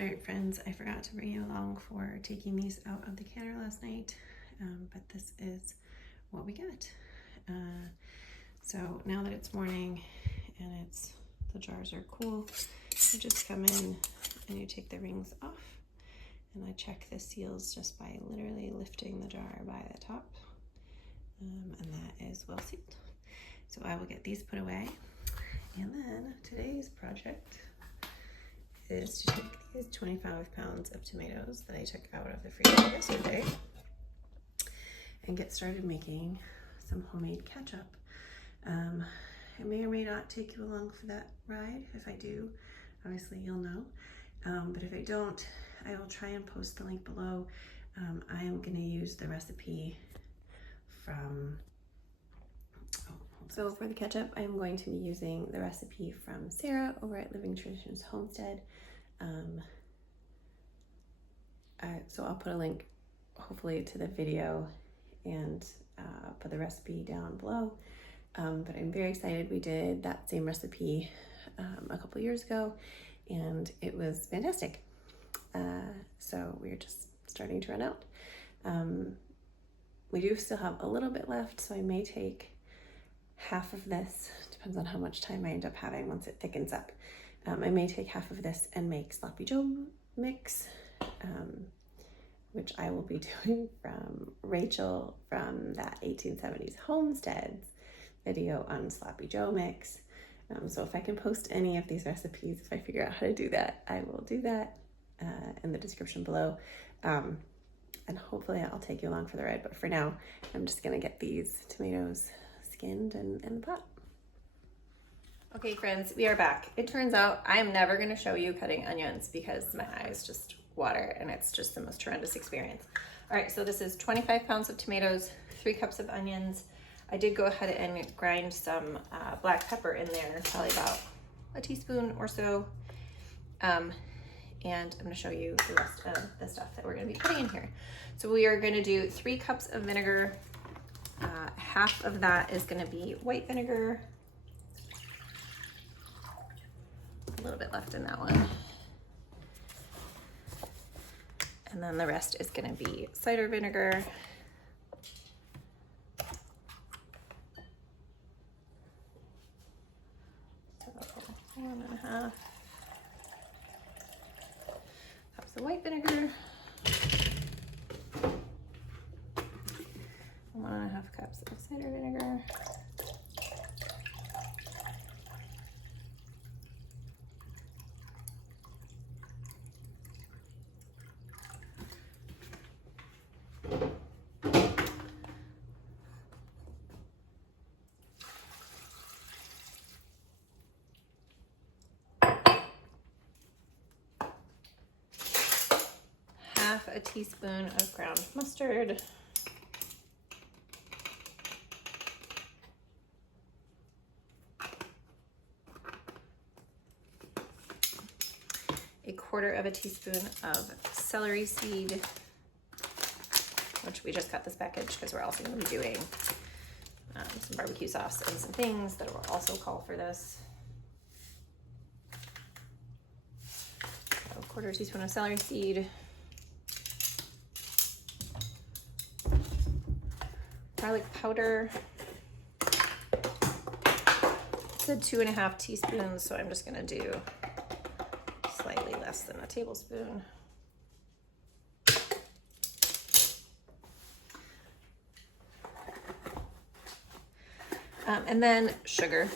All right, friends, I forgot to bring you along for taking these out of the canner last night, but this is what we got. So now that it's morning and the jars are cool, you just come in and you take the rings off, and I check the seals just by literally lifting the jar by the top, and that is well sealed. So I will get these put away, and then today's project is to take these 25 pounds of tomatoes that I took out of the freezer yesterday and get started making some homemade ketchup. I may or may not take you along for that ride. If I do, obviously you'll know. But if I don't, I will try and post the link below. I am gonna use the recipe from, so for the ketchup, I'm going to be using the recipe from Sarah over at Living Traditions Homestead. So I'll put a link hopefully to the video and put the recipe down below. But I'm very excited. We did that same recipe a couple years ago and it was fantastic. So we're just starting to run out. We do still have a little bit left, so I may take half of this, depends on how much time I end up having once it thickens up. I may take half of this and make sloppy joe mix, which I will be doing from Rachel from that 1870s Homesteads video on sloppy joe mix. So if I can post any of these recipes, if I figure out how to do that, I will do that in the description below. And hopefully I'll take you along for the ride. But for now, I'm just gonna get these tomatoes skinned and in the pot. Okay, friends, we are back. It turns out I am never gonna show you cutting onions because my eyes just water and it's just the most horrendous experience. All right, so this is 25 pounds of tomatoes, 3 cups of onions. I did go ahead and grind some black pepper in there, probably about a teaspoon or so. And I'm gonna show you the rest of the stuff that we're gonna be putting in here. So we are gonna do 3 cups of vinegar. Half of that is gonna be white vinegar. A little bit left in that one. And then the rest is gonna be cider vinegar. So 1.5 cups of white vinegar. 1.5 cups of cider vinegar. Half a teaspoon of ground mustard. A 1/4 teaspoon of celery seed, which we just got this package because we're also going to be doing some barbecue sauce and some things that will also call for this. So 1/4 teaspoon of celery seed. Garlic powder. It said 2.5 teaspoons, so I'm just going to do slightly less than a tablespoon. And then sugar,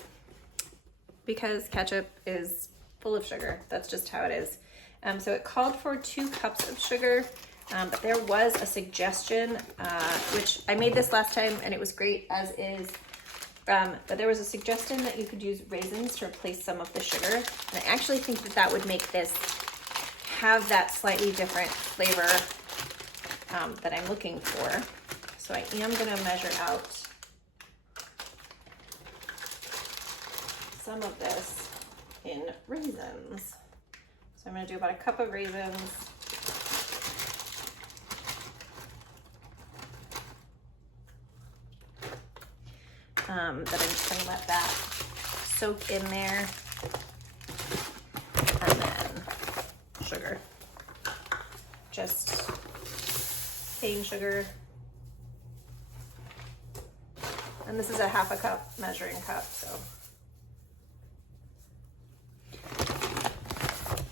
because ketchup is full of sugar. That's just how it is. So it called for 2 cups of sugar, but there was a suggestion, which I made this last time and it was great as is. But there was a suggestion that you could use raisins to replace some of the sugar. And I actually think that that would make this have that slightly different flavor that I'm looking for. So I am gonna measure out some of this in raisins. So I'm gonna do about a cup of raisins. That I'm just gonna let that soak in there. And then sugar. just cane sugar. And this is a 1/2 cup measuring cup, so.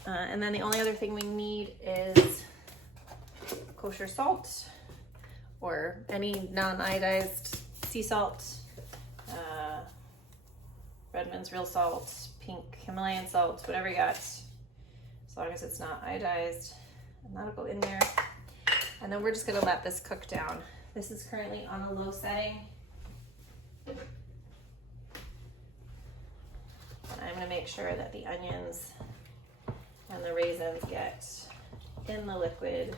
And then the only other thing we need is kosher salt or any non-iodized sea salt, Redmond's real salt, pink Himalayan salt, whatever you got, as long as it's not iodized, and that'll go in there. And then we're just gonna let this cook down. This is currently on a low setting. And I'm gonna make sure that the onions and the raisins get in the liquid.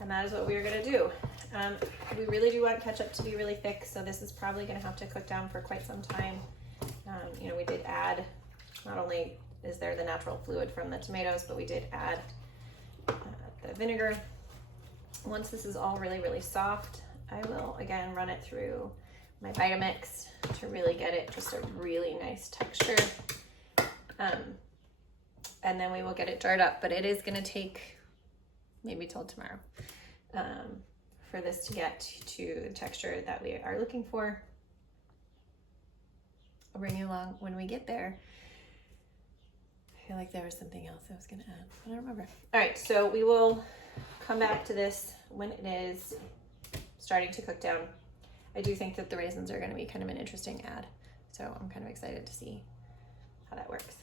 And that is what we're gonna do. We really do want ketchup to be really thick, so this is probably gonna have to cook down for quite some time. You know, we did add, not only is there the natural fluid from the tomatoes, but we did add the vinegar. Once this is all really, really soft, I will again run it through my Vitamix to really get it just a really nice texture. And then we will get it jarred up, but it is gonna take maybe till tomorrow for this to get to the texture that we are looking for. I'll bring you along when we get there. I feel like there was something else I was gonna add, but I don't remember. All right, so we will come back to this when it is starting to cook down. I do think that the raisins are gonna be kind of an interesting add, so I'm kind of excited to see how that works.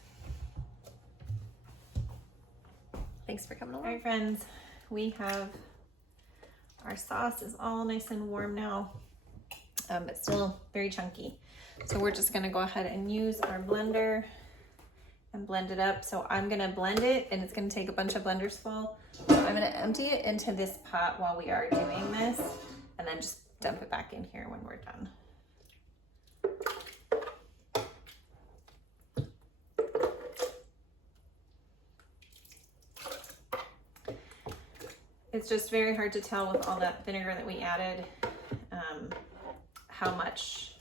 Thanks for coming along. All right, friends, we have, our sauce is all nice and warm now, but still very chunky. So we're just gonna go ahead and use our blender and blend it up. So I'm gonna blend it, and it's gonna take a bunch of blenders full. So I'm gonna empty it into this pot while we are doing this, and then just dump it back in here when we're done. It's just very hard to tell with all that vinegar that we added, how much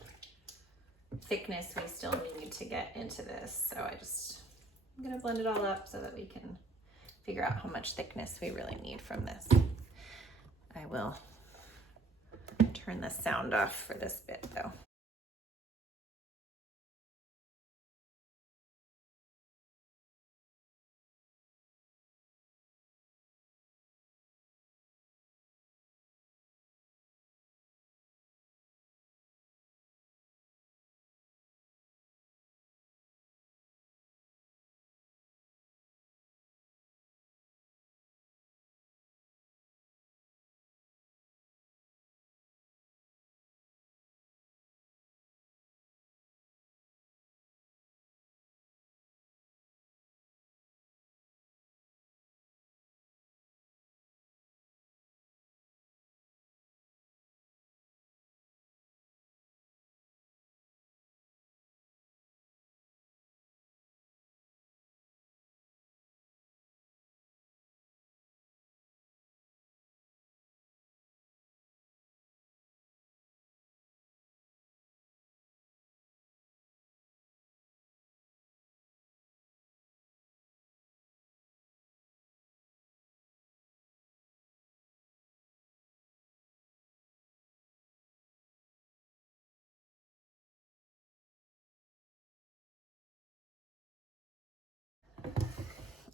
thickness we still need to get into this. So I'm gonna blend it all up so that we can figure out how much thickness we really need from this. I will turn the sound off for this bit though.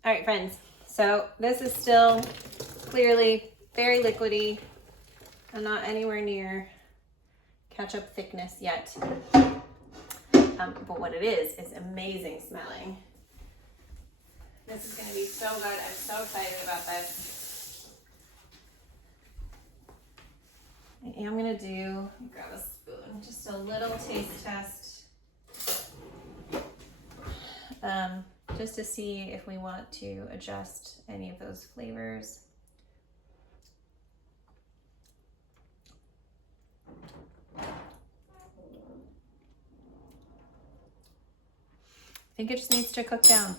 All right, friends, so this is still clearly very liquidy. I'm not anywhere near ketchup thickness yet, but what it is amazing smelling. This is gonna be so good. I'm so excited about this. I am gonna do, grab a spoon, just a little taste test. Just to see if we want to adjust any of those flavors. I think it just needs to cook down.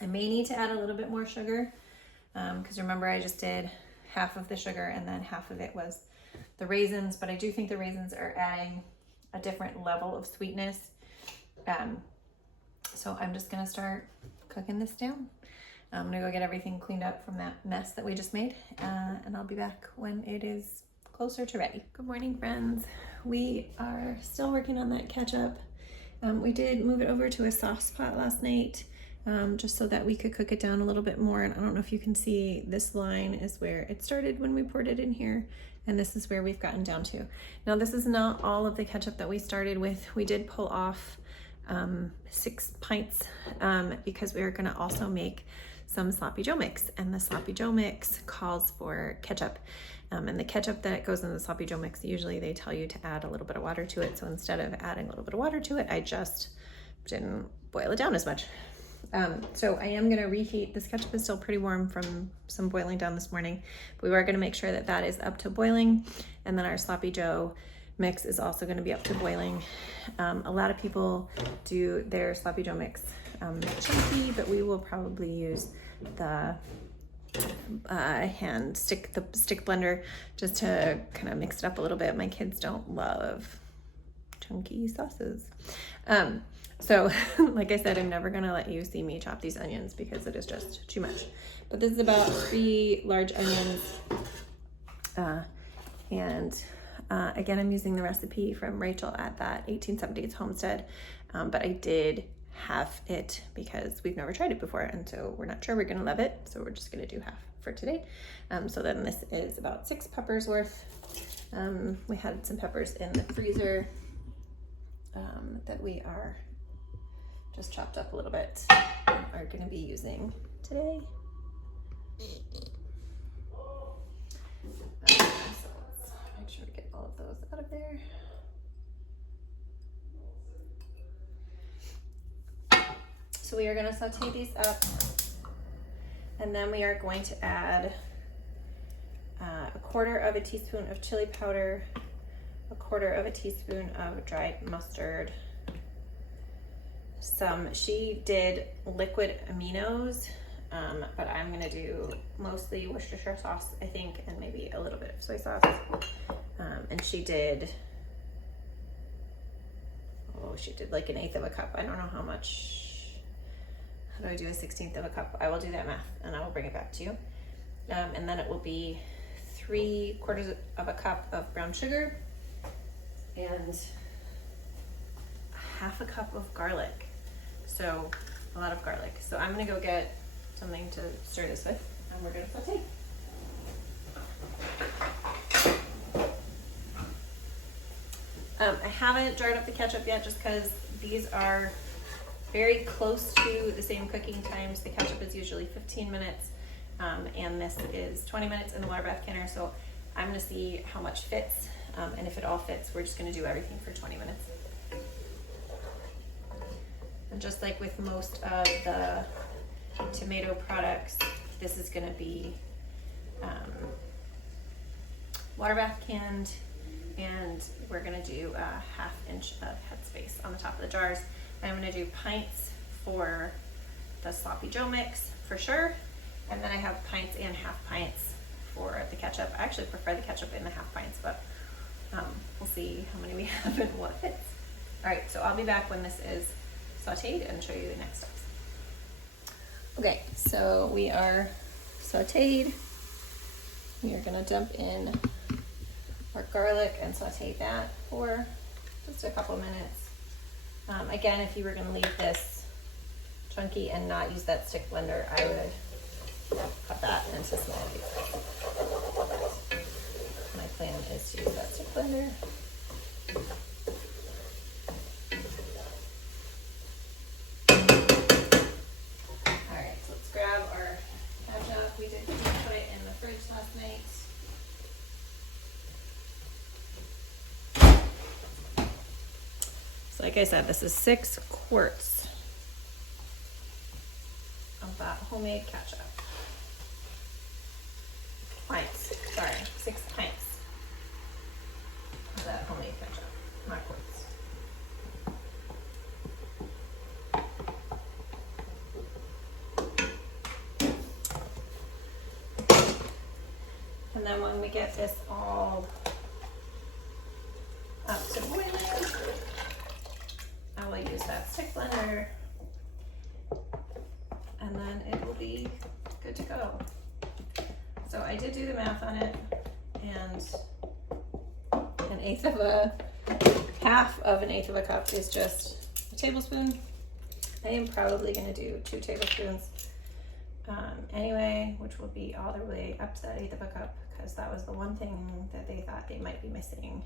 I may need to add a little bit more sugar because remember I just did half of the sugar and then half of it was the raisins, but I do think the raisins are adding a different level of sweetness. So I'm just gonna start cooking this down I'm gonna go get everything cleaned up from that mess that we just made, and I'll be back when it is closer to ready. Good morning, friends. We are still working on that ketchup. We did move it over to a sauce pot last night, just so that we could cook it down a little bit more. And I don't know if you can see, this line is where it started when we poured it in here, and this is where we've gotten down to. Now, this is not all of the ketchup that we started with. We did pull off 6 pints because we are going to also make some sloppy joe mix, and the sloppy joe mix calls for ketchup, and the ketchup that goes in the sloppy joe mix, usually they tell you to add a little bit of water to it. So instead of adding a little bit of water to it, I just didn't boil it down as much. So I am going to reheat. This ketchup is still pretty warm from some boiling down this morning, but we are going to make sure that that is up to boiling, and then our sloppy joe mix is also going to be up to boiling. A lot of people do their sloppy joe mix chunky, but we will probably use the stick blender just to kind of mix it up a little bit. My kids don't love chunky sauces. So like I said, I'm never gonna let you see me chop these onions because it is just too much. But this is about 3 large onions. Again, I'm using the recipe from Rachel at that 1870s homestead, but I did half it because we've never tried it before, and so we're not sure we're gonna love it, so we're just gonna do half for today. So then this is about 6 peppers worth. We had some peppers in the freezer that we are just chopped up a little bit and are gonna be using today. So let's make sure to get all of those out of there. So we are going to saute these up, and then we are going to add a 1/4 teaspoon of chili powder, a 1/4 teaspoon of dried mustard, she did liquid aminos, but I'm going to do mostly Worcestershire sauce, I think, and maybe a little bit of soy sauce. And she did like 1/8 cup. I don't know how much. How do I do 1/16 cup? I will do that math and I will bring it back to you. And then it will be 3/4 cup of brown sugar and 1/2 cup of garlic. So a lot of garlic. So I'm gonna go get something to stir this with, and we're gonna saute. I haven't jarred up the ketchup yet just because these are very close to the same cooking times. The ketchup is usually 15 minutes, and this is 20 minutes in the water bath canner. So I'm gonna see how much fits, and if it all fits, we're just gonna do everything for 20 minutes. And just like with most of the tomato products, this is gonna be water bath canned, and we're gonna do a 1/2 inch of headspace on the top of the jars. I'm gonna do pints for the sloppy joe mix for sure, and then I have pints and 1/2 pints for the ketchup. I actually prefer the ketchup in the 1/2 pints, but we'll see how many we have and what fits. All right, so I'll be back when this is sauteed and show you the next steps. Okay, so we are sauteed. We are gonna dump in our garlic and saute that for just a couple minutes. Again, if you were gonna leave this chunky and not use that stick blender, I would cut that into small pieces. My plan is to use that stick blender. Alright, so let's grab our ketchup. We did put it in the fridge last night. So like I said, this is 6 quarts of that homemade ketchup. Pints, sorry, 6 pints of that homemade ketchup, not quarts. And then when we get this all up to boiling, I will use that stick blender, and and then it will be good to go. So I did do the math on it, and half of an eighth of a cup is just a tablespoon. I am probably going to do 2 tablespoons anyway, which will be all the way up to that eighth of a cup, because that was the one thing that they thought they might be missing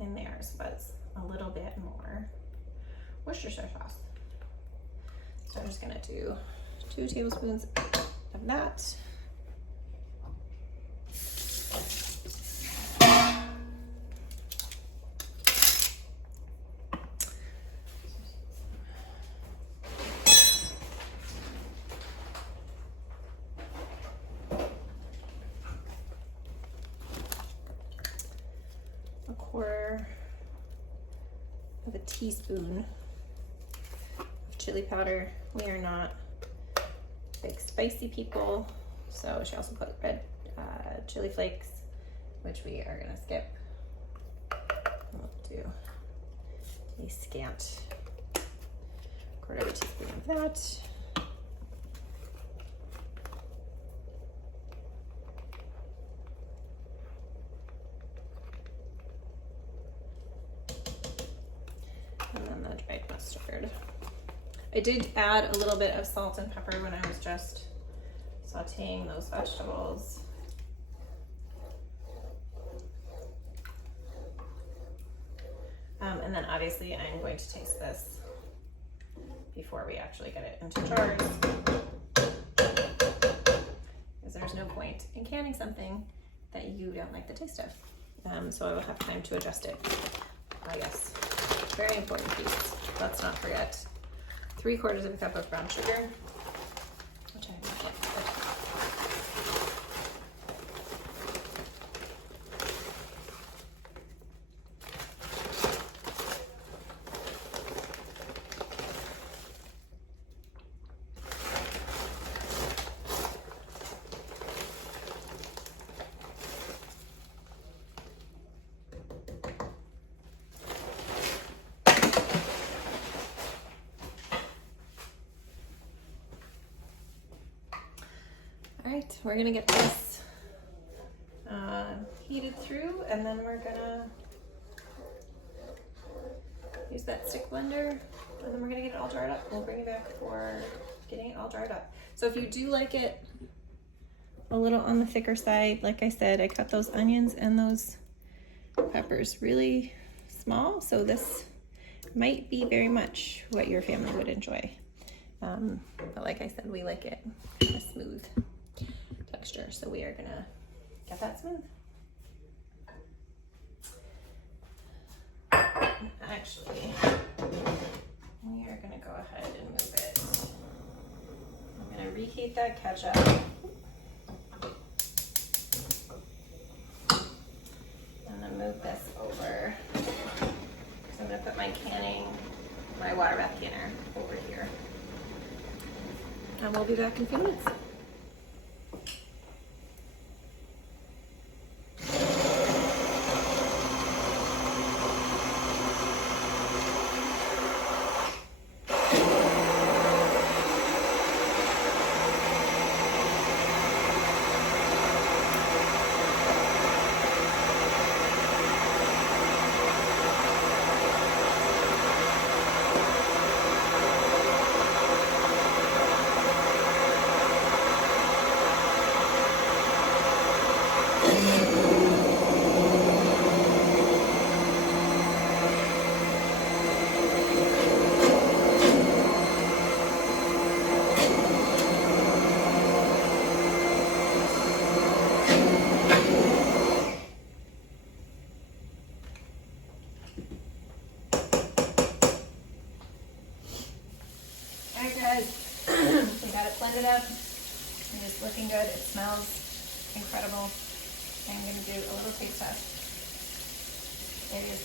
in theirs, was a little bit more Worcestershire sauce. So I'm just going to do 2 tablespoons of that. Quarter of a teaspoon of chili powder. We are not big spicy people, so she also put red chili flakes, which we are gonna skip. We'll do a scant quarter of a teaspoon of that. And then the dried mustard. I did add a little bit of salt and pepper when I was just sauteing those vegetables. And then obviously I'm going to taste this before we actually get it into jars, because there's no point in canning something that you don't like the taste of. So I will have time to adjust it. Yes, very important piece. Let's not forget 3/4 of a cup of brown sugar, which I have not yet put. All right, we're gonna get this heated through, and then we're gonna use that stick blender, and then we're gonna get it all dried up. We'll bring it back for getting it all dried up. So if you do like it a little on the thicker side, like I said, I cut those onions and those peppers really small, so this might be very much what your family would enjoy. But like I said, we like it kind of smooth texture, so we are gonna get that smooth. Actually, we are gonna go ahead and move it. I'm gonna reheat that ketchup. And then move this over. So I'm gonna put my water bath canner over here. And we'll be back in a few minutes. Blend it up, and it's looking good. It smells incredible. I'm going to do a little taste test. It is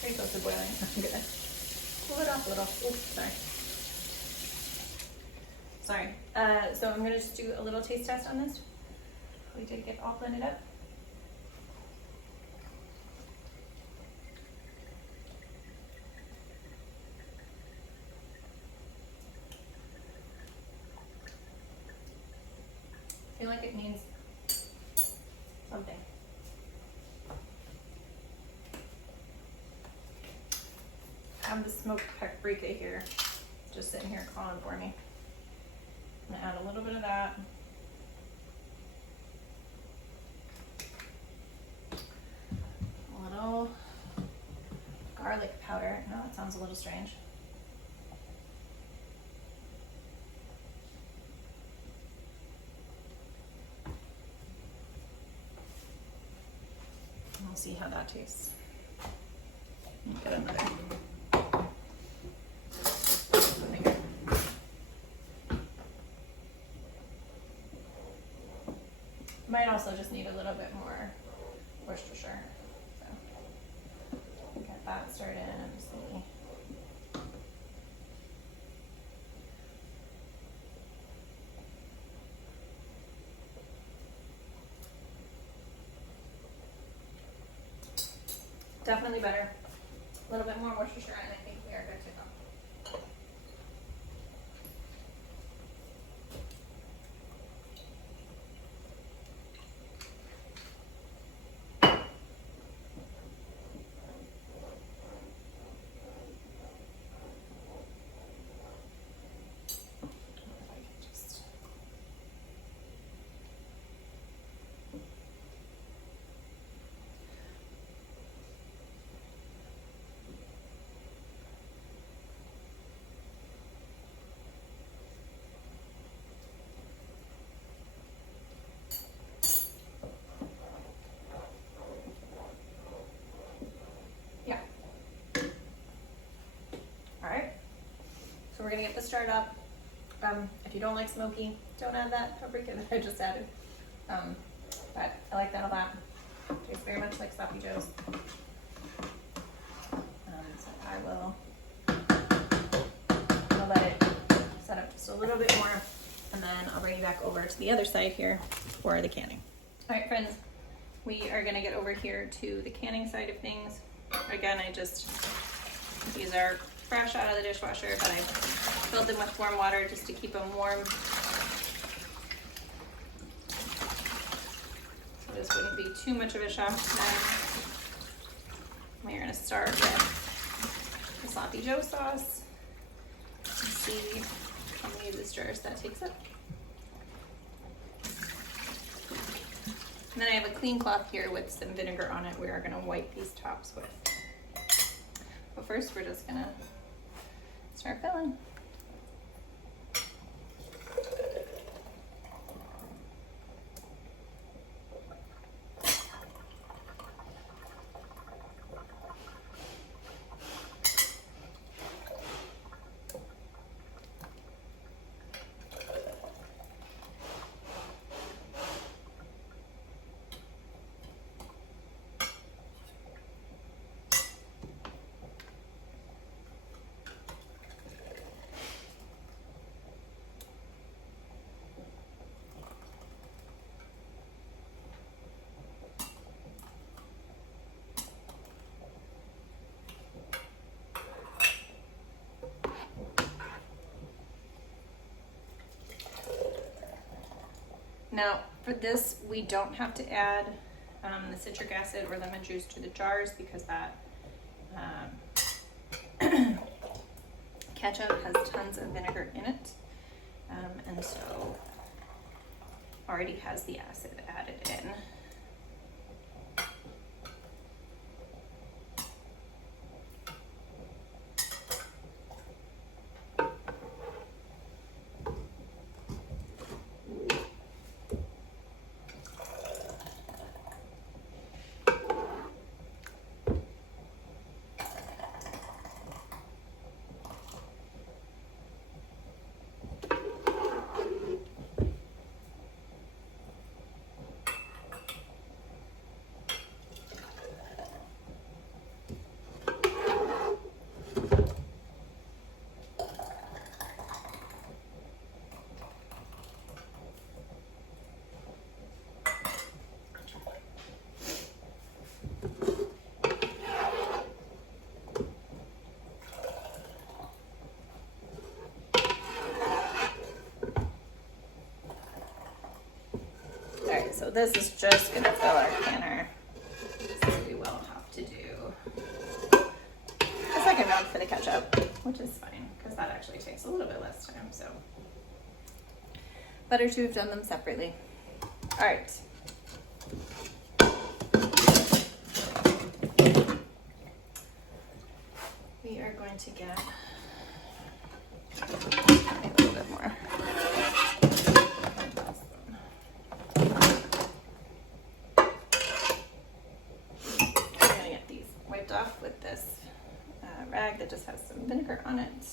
pretty close to boiling. I'm going to cool it off a little. Oops, sorry. So I'm going to just do a little taste test on this. We did get all blended up. feel like it needs something. I have the smoked paprika here, just sitting here calling for me. I'm gonna add a little bit of that. A little garlic powder. No, that sounds a little strange. We'll see how that tastes. Get another vinegar. Might also just need a little bit more Worcestershire. So get that started and see. Definitely better. A little bit more Worcestershire and I think we are good to go. So we're gonna get this started up. If you don't like smoky, don't add that paprika that I just added. But I like that a lot. Tastes very much like Sloppy Joe's. So I'll let it set up just a little bit more, and then I'll bring you back over to the other side here for the canning. All right, friends, we are gonna get over here to the canning side of things. Again, these are fresh out of the dishwasher, but I filled them with warm water just to keep them warm. So this wouldn't be too much of a shock today. We're gonna start with the Sloppy Joe sauce. Let's see how many of these jars that takes up. And then I have a clean cloth here with some vinegar on it we are gonna wipe these tops with. But first we're just gonna start filling. Now, for this, we don't have to add the citric acid or lemon juice to the jars because that ketchup has tons of vinegar in it, and so already has the acid added in. this is just gonna fill our canner. So we will have to do a second round for the ketchup, which is fine because that actually takes a little bit less time. So better to have done them separately. All right. We are going to get a little bit more. I'm gonna get these wiped off with this rag that just has some vinegar on it.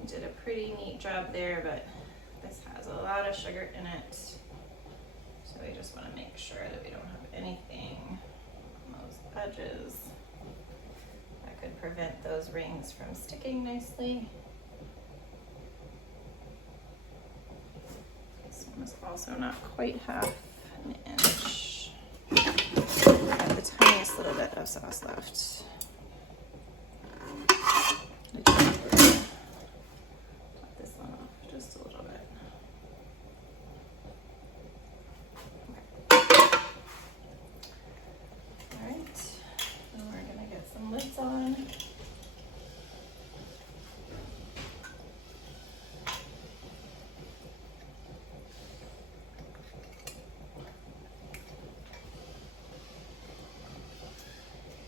I did a pretty neat job there, but this has a lot of sugar in it. So we just want to make sure that we don't have anything on those edges that could prevent those rings from sticking nicely. This one is also not quite half an inch. I have the tiniest little bit of sauce left. Top this one off just a little bit. All right, and we're gonna get some lids on.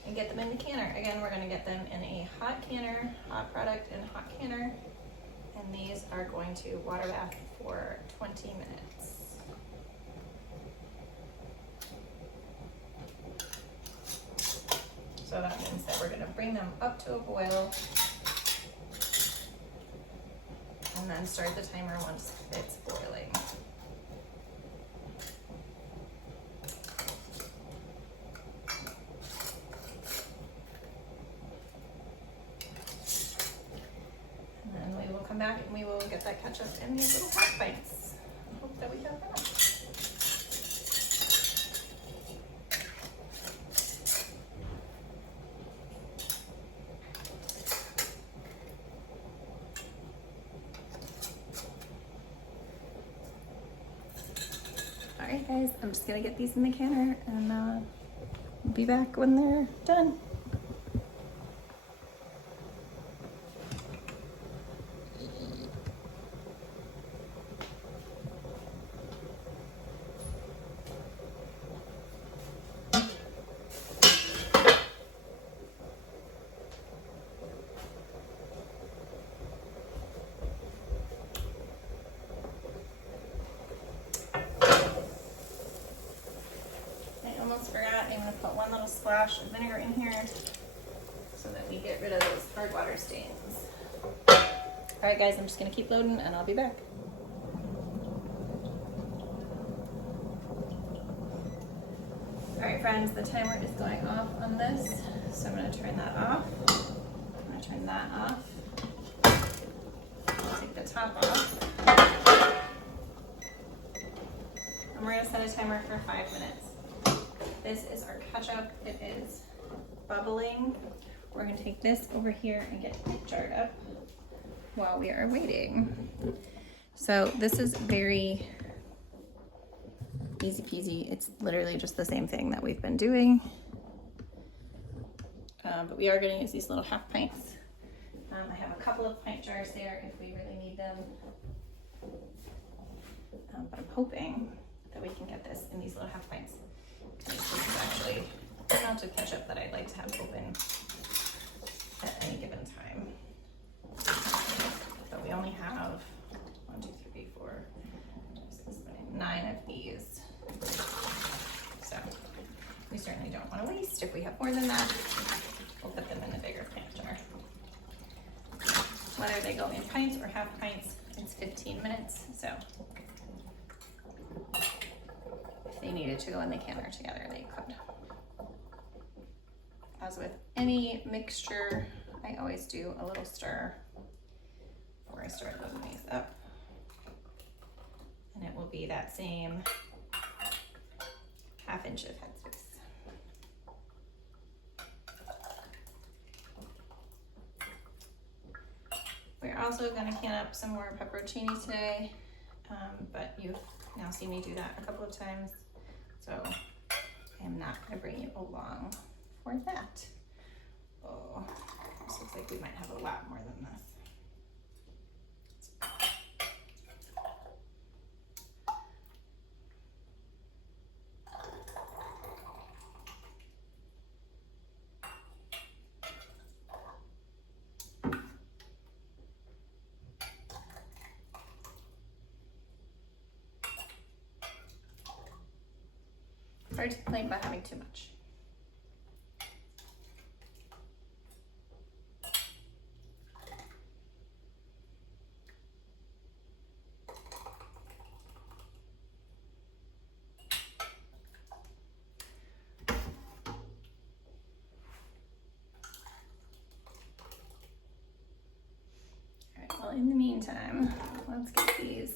And get them in the canner. Again, we're gonna get them in a hot canner, hot product and hot canner. And these are going to water bath for 20 minutes. So that means that we're gonna bring them up to a boil and then start the timer once it's boiling. Back and we will get that ketchup in these little half bites. Hope that we have enough. All right, guys, I'm just gonna get these in the canner and we'll be back when they're done. Forgot, I'm going to put one little splash of vinegar in here so that we get rid of those hard water stains. Alright guys, I'm just going to keep loading and I'll be back. Alright friends, the timer is going off on this, so I'm going to turn that off. I'm going to turn that off. I'll take the top off. And we're going to set a timer for 5 minutes. This is our ketchup. It is bubbling. We're going to take this over here and get it jarred up while we are waiting. So this is very easy peasy. It's literally just the same thing that we've been doing. But we are going to use these little half pints. I have a couple of pint jars there if we really need them. But I'm hoping that we can get this in these little half pints. This is actually the amount of ketchup that I'd like to have open at any given time. But we only have 1, 2, 3, 4, 5, 6, 7, 8, 9 of these. So we certainly don't want to waste. If we have more than that, we'll put them in the bigger pint jar. Whether they go in pints or half pints, it's 15 minutes. So they needed to go in the canner together, they could. As with any mixture, I always do a little stir before I start loading these up. And it will be that same ½ inch of headspace. We're also going to can up some more pepperoncini today. but you've now seen me do that a couple of times, so I am not going to bring you along for that. Oh, this looks like we might have a lot more than this. Hard to complain about having too much. All right, well, in the meantime, let's get these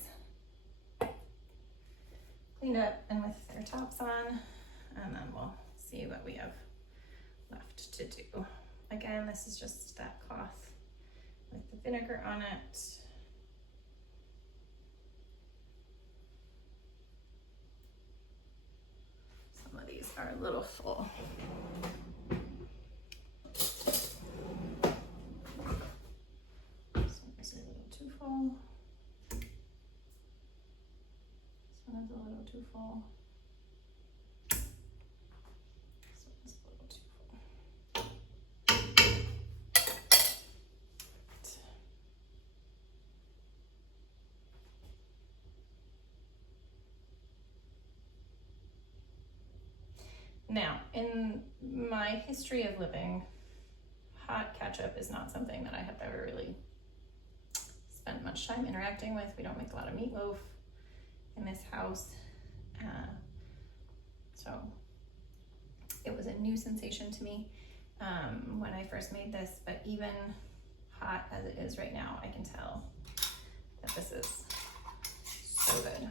cleaned up and with their tops on, and then we'll see what we have left to do. Again, this is just that cloth with the vinegar on it. Some of these are a little full. This one is a little too full. This one is a little too full. This one is a little too full. Now, in my history of living, hot ketchup is not something that I have ever really spent much time interacting with. We don't make a lot of meatloaf in this house. So it was a new sensation to me when I first made this, but even hot as it is right now, I can tell that this is so good.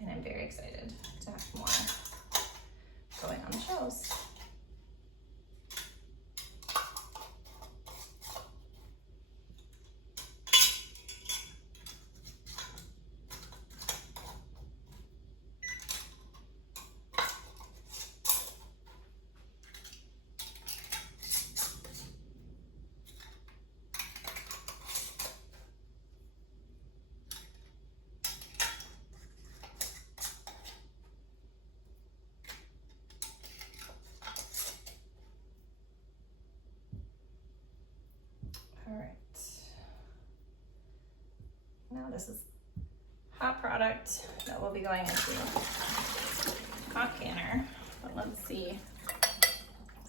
And I'm very excited to have more going on the shelves. All right, now this is hot product that will be going into hot canner, but let's see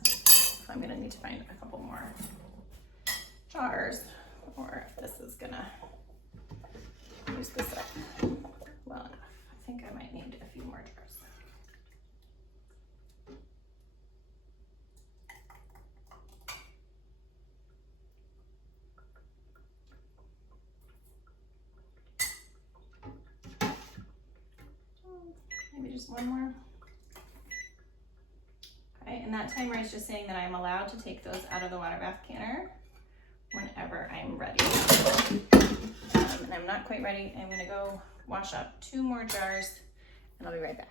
if I'm gonna need to find a couple more jars or if this is gonna use this up well enough. I think I might need a few more jars. Maybe just one more. Okay, and that timer is just saying that I'm allowed to take those out of the water bath canner whenever I'm ready. And I'm not quite ready. I'm gonna go wash up 2 more jars and I'll be right back.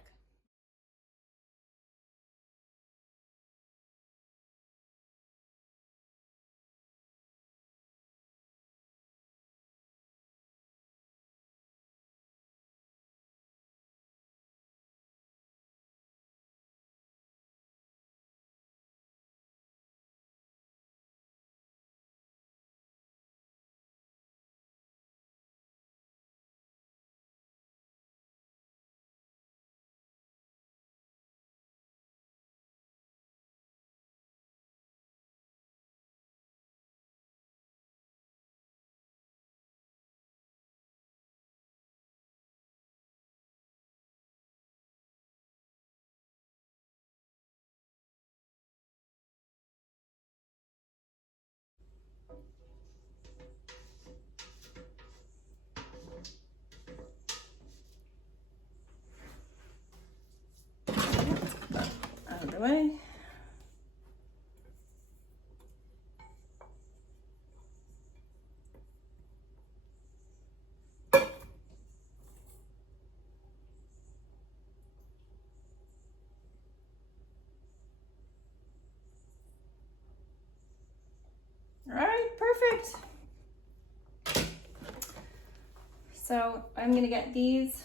Out of the way. So I'm gonna get these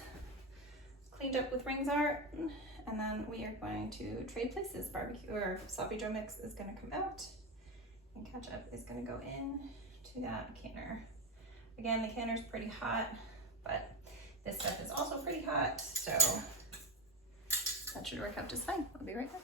cleaned up with Rings Art, and then we are going to trade places. Barbecue or sloppy Joe mix is gonna come out, and ketchup is gonna go in to that canner. Again, the canner's pretty hot, but this stuff is also pretty hot, so that should work out just fine. I'll be right back.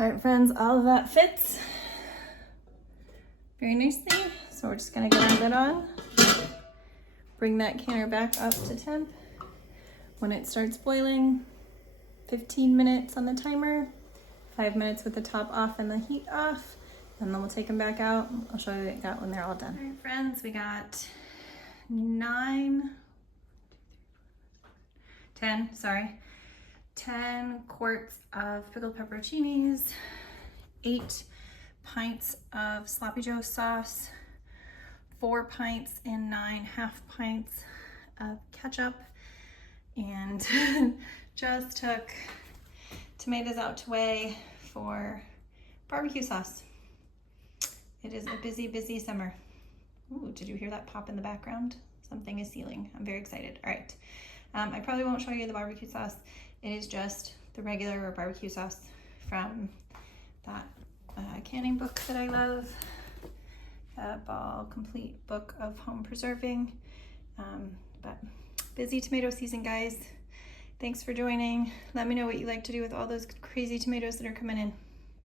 All right, friends, all of that fits very nicely. So we're just gonna get our lid on, bring that canner back up to temp. When it starts boiling, 15 minutes on the timer, 5 minutes with the top off and the heat off, and then we'll take them back out. I'll show you what I got when they're all done. All right, friends, we got 10 quarts of pickled pepperoncinis, 8 pints of sloppy Joe sauce, 4 pints and 9 half pints of ketchup, and just took tomatoes out to weigh for barbecue sauce. It is a busy, busy summer. Ooh, did you hear that pop in the background? Something is sealing. I'm very excited. All right. I probably won't show you the barbecue sauce. It is just the regular barbecue sauce from that canning book that I love, Ball Complete Book of Home Preserving. But busy tomato season, guys. Thanks for joining. Let me know what you like to do with all those crazy tomatoes that are coming in.